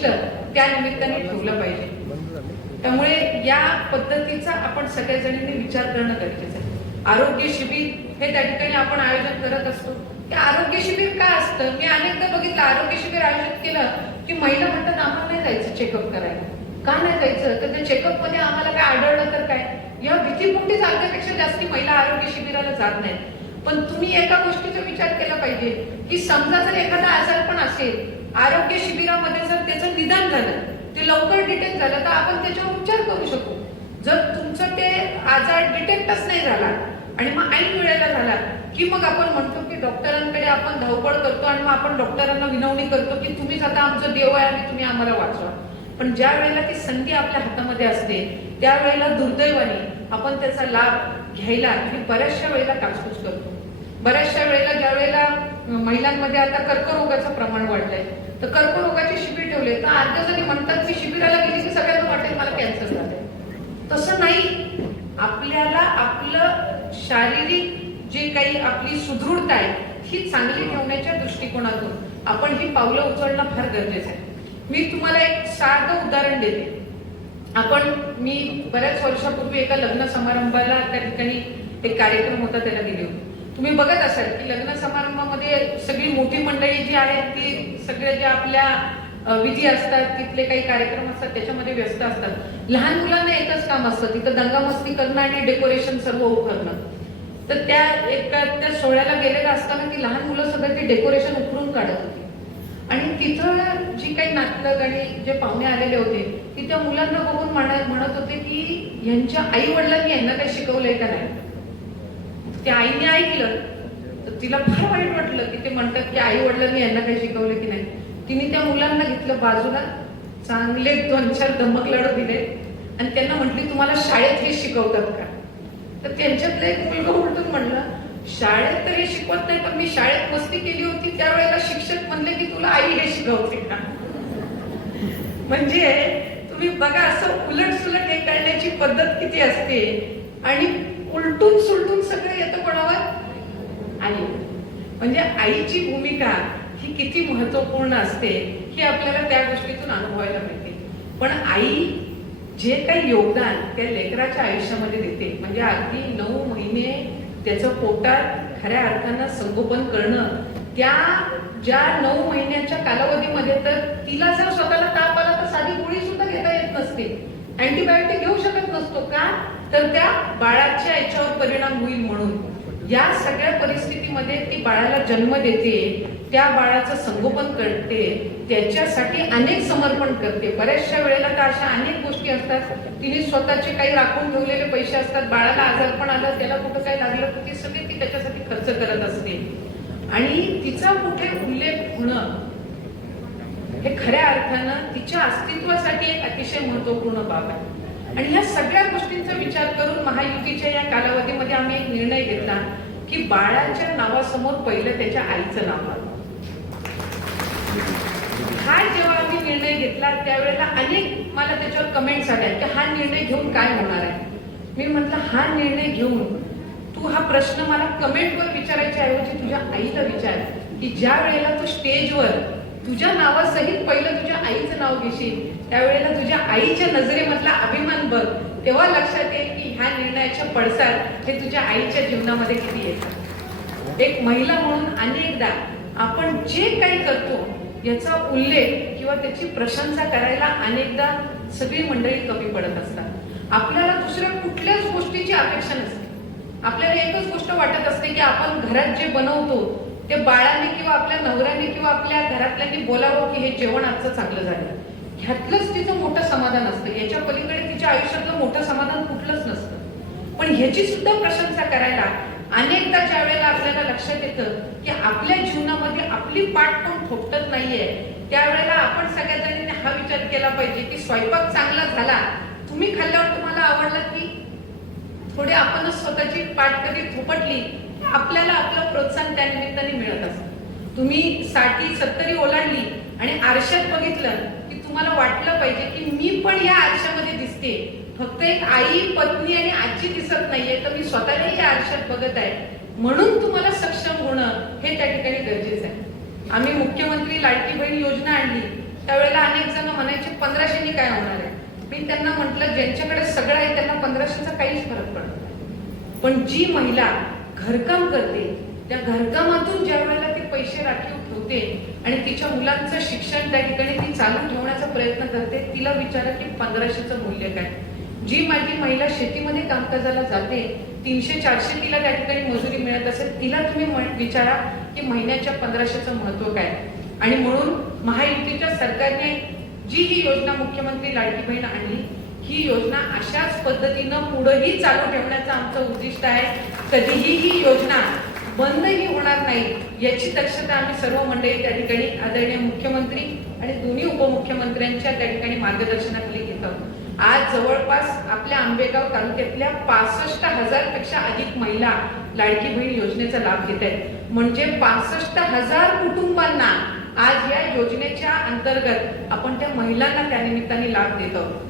उद्दिष्ट त्या निमित्ताने ठेवलं पाहिजे. त्यामुळे या पद्धतीचा आपण सगळ्याजणींनी विचार करणं गरजेचं आहे. आरोग्य शिबिर हे त्या ठिकाणी आपण आयोजन करत असतो. ते आरोग्य शिबिर काय असतं? मी अनेकदा बघितलं आरोग्य शिबिर आयोजित केलं की महिला म्हणतात आम्हाला नाही जायचं चेकअप करायला. का नाही जायचं? तर त्या चेकअपमध्ये आम्हाला काय आढळलं तर काय? या भीतीपोटी चालण्यापेक्षा जास्ती महिला आरोग्य शिबिराला जात नाहीत. पण तुम्ही एका गोष्टीचा विचार केला पाहिजे की समजा जर एखादा आजार पण असेल आरोग्य शिबिरामध्ये जर त्याचं निदान झालं ते लवकर डिटेक्ट झालं तर आपण त्याच्यावर उपचार करू शकू. जर तुमचं ते आजार डिटेक्टच नाही झाला आणि मग ऐन वेळेला झाला की मग आपण म्हणतो की डॉक्टरांकडे आपण धावपळ करतो आणि मग आपण डॉक्टरांना विनवणी करतो की तुम्हीच आता आमचं देव आहे आणि तुम्ही आम्हाला वाचवा. पण ज्या वेळेला ती संधी आपल्या हातामध्ये असते त्यावेळेला दुर्दैवाने आपण त्याचा लाभ घ्यायला ही बऱ्याचशा वेळेला टाकसूस करतो. बऱ्याचशा वेळेला ज्या वेळेला महिलांमध्ये आता कर्करोगाचं प्रमाण वाढलंय. तर कर्करोगाचे शिबिर ठेवले. तर अर्ध्या जणी म्हणतात की शिबिराला गेली की सगळ्यांना वाटेल मला कॅन्सर झालंय. तसं नाही. आपल्याला आपलं शारीरिक जे काही आपली सुदृढता आहे ही चांगली ठेवण्याच्या दृष्टिकोनातून आपण ही पावलं उचलणं फार गरजेचं आहे. मी तुम्हाला एक साधं उदाहरण देते. आपण मी बऱ्याच वर्षापूर्वी एका लग्न समारंभाला त्या ठिकाणी एक कार्यक्रम होता त्याला गेले होते. तुम्ही बघत असाल की लग्न समारंभामध्ये सगळी मोठी मंडळी जी आहेत ती सगळे जे आपल्या विधी असतात तिथले काही कार्यक्रम असतात त्याच्यामध्ये व्यस्त असतात. लहान मुलांना एकच काम असतं तिथं दंगामस्ती करणं आणि डेकोरेशन सर्व करणं तर त्या एका त्या सोहळ्याला गेलेलं असताना ती लहान मुलं सगळं ते डेकोरेशन उकरून काढत होती. आणि तिथं जी काही नातलग आणि जे पाहुणे आलेले होते ती त्या मुलांना बघून म्हणत म्हणत होते की यांच्या आई वडिलांनी यांना काही शिकवलंय का नाही? ते आईने ऐकलं तर तिला फार वाईट वाटलं की ते म्हणतात की आई वडिलांनी यांना काही शिकवलं की नाही. तिने त्या मुलांना घेतलं बाजूला चांगले दोन चार धमक लढत दिले. आणि त्यांना म्हटली तुम्हाला शाळेत हे शिकवतात का? तर त्यांच्यातलं एक मुलगा उलटून म्हणला शाळेत तर हे शिकवत नाही पण मी शाळेत मस्ती केली होती त्यावेळेला शिक्षक म्हणले की तुला आई हे शिकवते का? म्हणजे तुम्ही बघा असं उलट सुलट हे करण्याची पद्धत किती असते. आणि उलटून सुलटून सगळं येतं कोणावर? आई. म्हणजे आईची भूमिका ही किती महत्त्वपूर्ण असते हे आपल्याला त्या गोष्टीतून अनुभवायला मिळते. पण आई जे काही योगदान त्या लेकराच्या आयुष्यामध्ये देते म्हणजे अगदी नऊ महिने त्याचं पोटात खऱ्या अर्थानं संगोपन करणं त्या ज्या नऊ महिन्याच्या कालावधीमध्ये तर तिला जर स्वतःला ताप आला तर साधी गोळी सुद्धा घेता येत नसते. अँटीबायोटिक घेऊ शकत नसतो का? तर त्या बाळाच्या याच्यावर परिणाम होईल म्हणून. या सगळ्या परिस्थितीमध्ये ती बाळाला जन्म देते त्या बाळाचं संगोपन करते त्याच्यासाठी अनेक समर्पण करते. बऱ्याचशा वेळेला तर अशा अनेक गोष्टी असतात. तिने स्वतःचे काही राखून ठेवलेले पैसे असतात. बाळाला आजारपण आलं त्याला कुठं काही लागलं तर ते सगळे ती त्याच्यासाठी खर्च करत असते. आणि तिचा कुठे उल्लेख होणं हे खऱ्या अर्थानं तिच्या अस्तित्वासाठी एक अतिशय महत्त्वपूर्ण बाब आहे. आणि या सगळ्या गोष्टींचा विचार करून महायुतीच्या या कालावधीमध्ये आम्ही एक निर्णय घेतला की बाळाच्या नावासमोर पहिलं त्याच्या आईचं नाव आलं. हा जेव्हा आम्ही निर्णय घेतला त्यावेळेला अनेक मला त्याच्यावर कमेंट्स आल्या की हा निर्णय घेऊन काय होणार आहे? मी म्हटलं हा निर्णय घेऊन तू हा प्रश्न मला कमेंटवर विचारायच्या ऐवजी तुझ्या आईला विचार की ज्या वेळेला तू स्टेजवर तुझ्या नावासहित पहिलं तुझ्या आईचं नाव घेशील त्यावेळेला तुझ्या आईच्या नजरेमधला अभिमान बघ तेव्हा लक्षात येईल की ह्या निर्णयाच्या पडसाद हे तुझ्या आईच्या जीवनामध्ये किती येतात. एक महिला म्हणून अनेकदा आपण जे काही करतो याचा उल्लेख किंवा त्याची प्रशंसा करायला अनेकदा सगळी मंडळी कमी पडत असतात. आपल्याला दुसऱ्या कुठल्याच गोष्टीची अपेक्षा नसते. आपल्याला एकच गोष्ट वाटत असते की आपण घरात जे बनवतो ते बाळाने किंवा आपल्या नवऱ्याने किंवा आपल्या घरातल्यांनी बोलावं की हे जेवण आजचं चांगलं झालं. ह्यातलंच तिचं मोठं समाधान असतं. याच्या पलीकडे तिच्या आयुष्यातलं मोठं समाधान कुठलंच नसतं. पण ह्याची सुद्धा प्रशंसा करायला अनेकदा ज्या वेळेला आपल्याला लक्षात येतं की आपल्या जीवनामध्ये आपली पाठ कोण ठोकटत नाहीये त्यावेळेला आपण सगळ्या जणींनी हा विचार केला पाहिजे की स्वयंपाक चांगला झाला तुम्ही खाल्ल्यावर तुम्हाला आवडला की? थोडी आपणच स्वतःची पाठ कधी थोपटली आपल्याला आपलं प्रोत्साहन त्या निमित्ताने मिळत असतं. तुम्ही साठी सत्तरी ओलांडली आणि आरशात बघितलं तुम्हाला वाटलं पाहिजे की मी पण या आरशामध्ये दिसते. फक्त एक आई पत्नी आणि आजी दिसत नाहीये तर मी स्वतःलाही या आरशात बघत आहे. म्हणून तुम्हाला सक्षम होणं हे त्या ठिकाणी गरजेचं आहे. आम्ही मुख्यमंत्री लाडकी बहीण योजना आणली. त्यावेळेला अनेक जण म्हणायचे पंधराशेनी काय होणार आहे? मी त्यांना म्हटलं ज्यांच्याकडे सगळं आहे त्यांना पंधराशेचा काहीच फरक पडत नाही. पण जी महिला घरकाम करते त्या घरकामातून ज्या वेळेला पैसे राखीव ठेवते आणि तिच्या मुलांचं शिक्षण त्या ठिकाणी ती चालू ठेवण्याचा प्रयत्न करते तिला विचारा की पंधराशेचं मूल्य काय. जी माझी महिला शेतीमध्ये कामकाजाला जाते तीनशे चारशे तिला त्या ठिकाणी मजुरी मिळत असेल तिला तुम्ही विचारा की महिन्याच्या पंधराशेचं महत्त्व काय. आणि म्हणून महायुतीच्या सरकारने जी ही योजना मुख्यमंत्री लाडकी बहीण आणली ही योजना अशाच पद्धतीनं पुढेही चालू ठेवण्याचं आमचं उद्दिष्ट आहे. कधीही ही योजना बंदही होणार नाही याची दक्षता आम्ही सर्व मंडळी त्या ठिकाणी आदरणीय मुख्यमंत्री आणि दोन्ही उपमुख्यमंत्र्यांच्या त्या ठिकाणी मार्गदर्शनाखाली घेत आहोत. आज जवळपास आपल्या आंबेगाव तालुक्यातल्या पासष्ट हजारपेक्षा अधिक महिला लाडकी बहीण योजनेचा लाभ घेत आहेत. म्हणजे पासष्ट हजार कुटुंबांना आज या योजनेच्या अंतर्गत आपण त्या महिलांना त्या निमित्ताने लाभ देत आहोत.